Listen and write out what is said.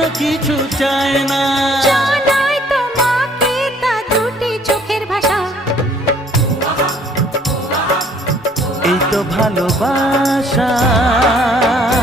কিছু চায় না। জানাই তোমাকে তা দুটি চোখের ভাষা। এই তো ভালোবাসা।